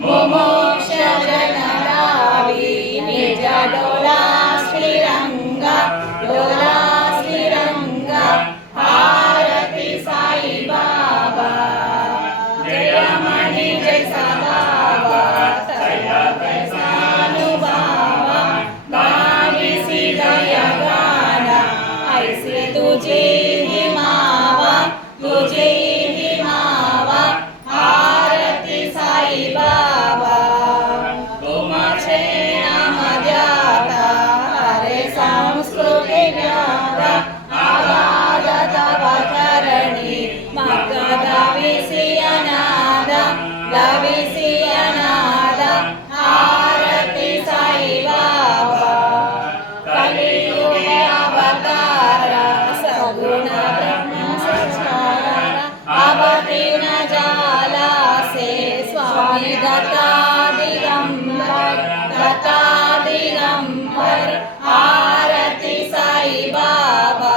मुमोक्ष जनरावी निज डोला श्रीरंगा डोला श्रीरंगा आरती साई बाबा जय मणि जय सदावा तया कैसानुभावा गाविसी दया गाना ऐसे तुझे ही मावा तुझे ही मावा आरती साई बाबा तुमचे नाम द्याता हरे संस्कृती ज्ञाता आगाध तव चरणी मग गाविसी अनाद गाविसी अनाद आरती साई बाबा कलियुग अवतार सगुण ब्रह्म संस्कार अवतीर्ण जाला से स्वामी दत्ता दिगंबर आरती साई बाबा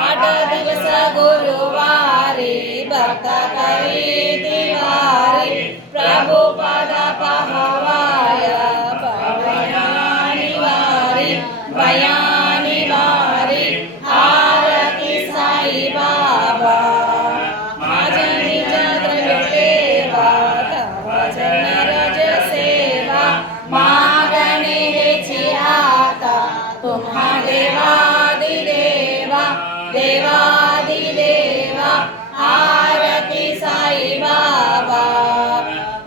8 दिवस गुरुवारी भक्त करी दिवारी प्रभु पद पहवाया भयानि वारी भयानि वारी आरती साई बाबा माझ निज द्रव्य सेवा तव चरण रज सेवा मागणे हेची आता तुम्हा देवादिदेवा देवादिदेवा आरती साई बाबा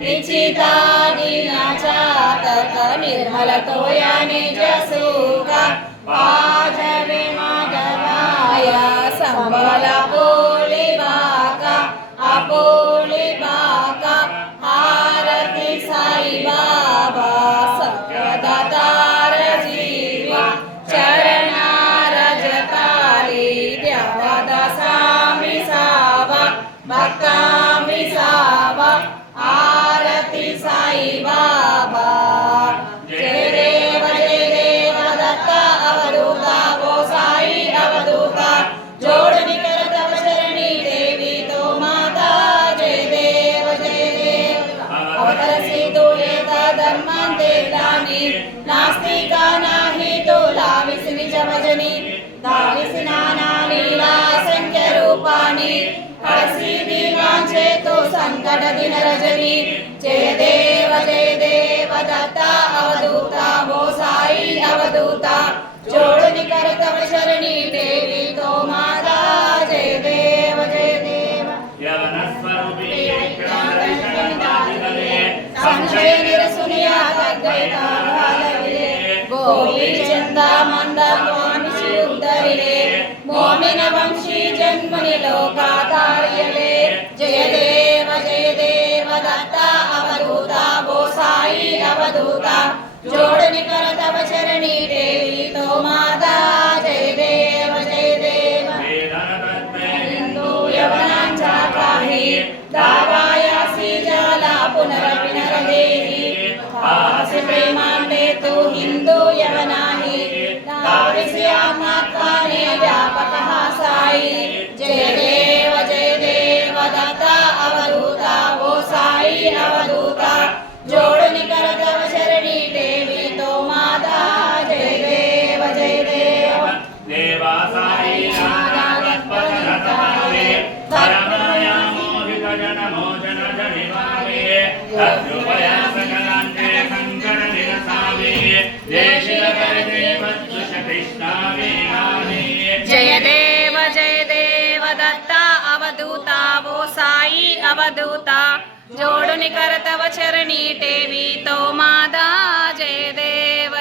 निचिता दिनाचा तत निर्मल तोया निज सुखा पाजवे माधवाया संबला पोली बाका आपोली बाका आरती साई बाबा सकदातार जीवा चरणा रजतारी द्यावा दासामी सावा भक्तामी सावा आरती साई बाबा जय देव दत्ता अवधूता वो साई अवधूता जोडणी करत शरणी देवी तो माता जय देव अवतरसी तू येता धर्मान देवदानी नास्तिका नाही तो लाविस निज भजनी दाविस नाना लीला संख्य रूपानी हसी दीवांचे तो संकट दिन रजनी जय देव दत्ता अवधूता वो साई अवधूता जोडणी करत शरणी देवी तो माता जय देव संशय निरसुनिया तद्वैता भालविले गोपी चंदा मंदा स्वामी उद्धरिले मोमिन वंशी जन्मनि लोकातार्यले जय देव दत्ता अवधूता वो साई अवधूता जोडणी करत शरणी देवी तो माता जय देव हिंदू यवनांचा काही दावायासी जाला पुनरदेही पाहसे प्रेमाने तू हिंदू यवनाही दाविसी आत्मात्माने व्यापक हा साई जय देव दत्ता अवधूता वो साई अवधूता जोडणी करत शरणी देवी तो माता जय देव देवा साई नागा तत्परतावे परमाया मोहित जन मोचन जनिवावे तद्रुपया सकलांते संकट निरसावे जय शिव करते वत्स कृष्णावे नामे जय देव दत्ता अवधूता वो साई अवधूता जोडणी करतव चरणी टेवी तो मादा जय देव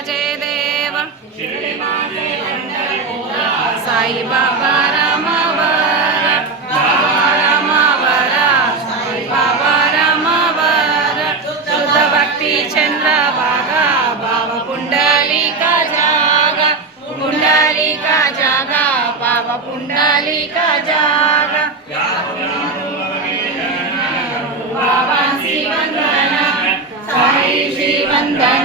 साई बाबा रामावर साई बाबा रामावर शुद्ध भक्ती चंद्र बागा भाव पुंडलिका जागा भाव पुंडलिका जागा बाबांसी वंदना साई श्री वंदना